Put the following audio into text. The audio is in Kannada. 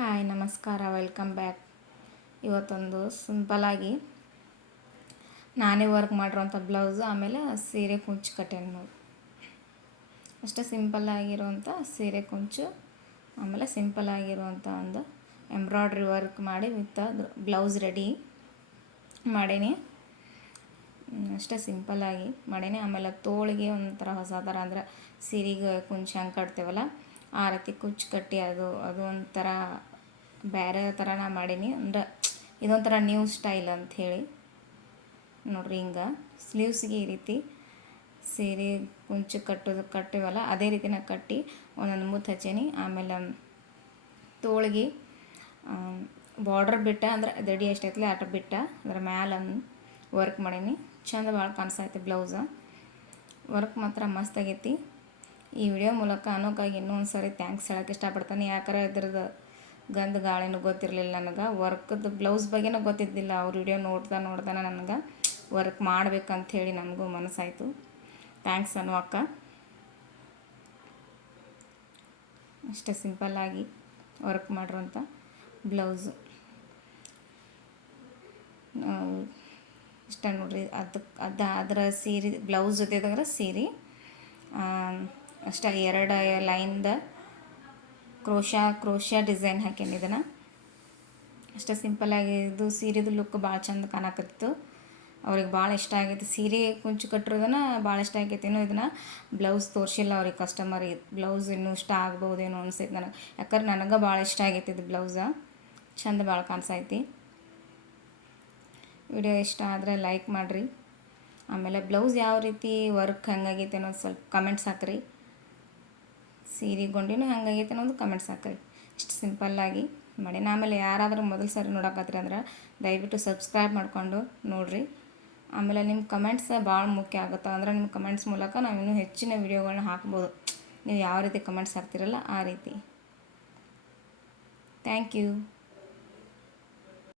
ಹಾಯ್ ನಮಸ್ಕಾರ, ವೆಲ್ಕಮ್ ಬ್ಯಾಕ್. ಇವತ್ತೊಂದು ಸಿಂಪಲಾಗಿ ನಾನೇ ವರ್ಕ್ ಮಾಡಿರೋಂಥ ಬ್ಲೌಸು, ಆಮೇಲೆ ಸೀರೆ ಕುಂಚು ಕಟ್ಟೇನಿ ನೋಡಿ. ಅಷ್ಟೇ ಸಿಂಪಲ್ಲಾಗಿರುವಂಥ ಸೀರೆ ಕುಂಚು, ಆಮೇಲೆ ಸಿಂಪಲ್ಲಾಗಿರುವಂಥ ಒಂದು ಎಂಬ್ರಾಯ್ಡ್ರಿ ವರ್ಕ್ ಮಾಡಿ ವಿತ್ ಬ್ಲೌಸ್ ರೆಡಿ ಮಾಡೀನಿ. ಅಷ್ಟೇ ಸಿಂಪಲ್ಲಾಗಿ ಮಾಡೀನಿ. ಆಮೇಲೆ ತೋಳಿಗೆ ಒಂಥರ ಹೊಸ ಥರ ಅಂದ್ರೆ ಸೀರೆಗೆ ಕುಂಚು ಹೆಂಗೆ ಕಟ್ತೇವಲ್ಲ ಆ ರೀತಿ ಕುಚ್ಚು ಕಟ್ಟಿ ಅದು ಒಂಥರ ಬೇರೆ ಥರನ ಮಾಡೀನಿ. ಅಂದ್ರೆ ಇದೊಂಥರ ನ್ಯೂ ಸ್ಟೈಲ್ ಅಂಥೇಳಿ ನೋಡ್ರಿ. ಹಿಂಗೆ ಸ್ಲೀವ್ಸ್ಗೆ ಈ ರೀತಿ ಸೀರೆ ಕುಂಚು ಕಟ್ಟಿವಲ್ಲ ಅದೇ ರೀತಿನ ಕಟ್ಟಿ ಒಂದೊಂದು ಮುತ್ತು ಹಚ್ಚೀನಿ. ಆಮೇಲೆ ತೋಳಿಗೆ ಬಾರ್ಡ್ರ್ ಬಿಟ್ಟ ಅಂದ್ರೆ ದಡಿ ಎಷ್ಟೈತಲ್ಲ ಅಟ ಬಿಟ್ಟ ಅದ್ರ ಮ್ಯಾಲೆ ವರ್ಕ್ ಮಾಡೀನಿ. ಚಂದ ಭಾಳ ಕಾಣಿಸ್ತೈತಿ ಬ್ಲೌಸ. ವರ್ಕ್ ಮಾತ್ರ ಮಸ್ತ್ ಆಗೈತಿ. ಈ ವಿಡಿಯೋ ಮೂಲಕ ಅನ್ನೋಕ್ಕಾಗಿ ಇನ್ನೊಂದು ಸರಿ ಥ್ಯಾಂಕ್ಸ್ ಹೇಳೋಕ್ಕೆ ಇಷ್ಟಪಡ್ತೀನಿ. ಯಾಕಂದ್ರೆ ಇದ್ರದ್ದು ಗಂಧ ಗಾಳಿನೂ ಗೊತ್ತಿರಲಿಲ್ಲ ನನಗೆ. ವರ್ಕ್ದು ಬ್ಲೌಸ್ ಬಗ್ಗೆನೂ ಗೊತ್ತಿದ್ದಿಲ್ಲ. ಅವ್ರ ವಿಡಿಯೋ ನೋಡ್ತಾನೆ ನನಗೆ ವರ್ಕ್ ಮಾಡ್ಬೇಕಂಥೇಳಿ ನನಗೂ ಮನಸ್ಸಾಯಿತು. ಥ್ಯಾಂಕ್ಸ್ ಅನು ಅಕ್ಕ. ಅಷ್ಟೇ ಸಿಂಪಲ್ಲಾಗಿ ವರ್ಕ್ ಮಾಡಿರೋಂಥ ಬ್ಲೌಸು ಇಷ್ಟ ನೋಡ್ರಿ. ಅದರ ಸೀರೆ ಬ್ಲೌಸ್ ಜೊತೆದಾದ್ರೆ ಸೀರೆ ಅಷ್ಟೇ 2 ಲೈನ್ದ ಕ್ರೋಶಾ ಡಿಸೈನ್ ಹಾಕೀನಿ ಇದನ್ನು. ಅಷ್ಟೇ ಸಿಂಪಲ್ಲಾಗಿ ಇದು ಸೀರೆದು ಲುಕ್ ಭಾಳ ಚಂದ ಕಾಣಕತ್ತಿತ್ತು. ಅವ್ರಿಗೆ ಭಾಳ ಇಷ್ಟ ಆಗೈತಿ. ಸೀರೆ ಕುಂಚು ಕಟ್ಟಿರೋದನ್ನು ಭಾಳ ಇಷ್ಟ ಆಗೈತಿ. ಇನ್ನೂ ಇದನ್ನು ಬ್ಲೌಸ್ ತೋರಿಸಿಲ್ಲ ಅವ್ರಿಗೆ ಕಸ್ಟಮರಿಗೆ. ಬ್ಲೌಸ್ ಇನ್ನೂ ಇಷ್ಟ ಆಗ್ಬೋದೇನೋ ಅನ್ಸೈತೆ ನನಗೆ. ಯಾಕಂದ್ರೆ ನನಗೆ ಭಾಳ ಇಷ್ಟ ಆಗೈತಿ ಇದು ಬ್ಲೌಸ. ಚಂದ ಭಾಳ ಕಾಣಿಸೈತಿ. ವಿಡಿಯೋ ಇಷ್ಟ ಆದರೆ ಲೈಕ್ ಮಾಡಿರಿ. ಆಮೇಲೆ ಬ್ಲೌಸ್ ಯಾವ ರೀತಿ ವರ್ಕ್ ಹೆಂಗಾಗೈತೆ ಅನ್ನೋದು ಸ್ವಲ್ಪ ಕಮೆಂಟ್ಸ್ ಹಾಕಿರಿ. ಸೀರೆ ಗೊಂಡಿನೂ ಹೆಂಗಾಗೈತೆ ಅನ್ನೋದು ಕಮೆಂಟ್ಸ್ ಹಾಕಿರಿ. ಇಷ್ಟು ಸಿಂಪಲ್ಲಾಗಿ ಮಾಡೀನಿ. ಆಮೇಲೆ ಯಾರಾದರೂ ಮೊದಲು ಸಾರಿ ನೋಡಕತ್ತೀರಿ ಅಂದ್ರೆ ದಯವಿಟ್ಟು ಸಬ್ಸ್ಕ್ರೈಬ್ ಮಾಡಿಕೊಂಡು ನೋಡಿರಿ. ಆಮೇಲೆ ನಿಮ್ಮ ಕಮೆಂಟ್ಸ್ ಭಾಳ ಮುಖ್ಯ ಆಗುತ್ತೆ. ಅಂದ್ರೆ ನಿಮ್ಮ ಕಮೆಂಟ್ಸ್ ಮೂಲಕ ನಾವು ಇನ್ನೂ ಹೆಚ್ಚಿನ ವಿಡಿಯೋಗಳನ್ನ ಹಾಕ್ಬೋದು. ನೀವು ಯಾವ ರೀತಿ ಕಮೆಂಟ್ಸ್ ಹಾಕ್ತಿರಲ್ಲ ಆ ರೀತಿ. Thank you.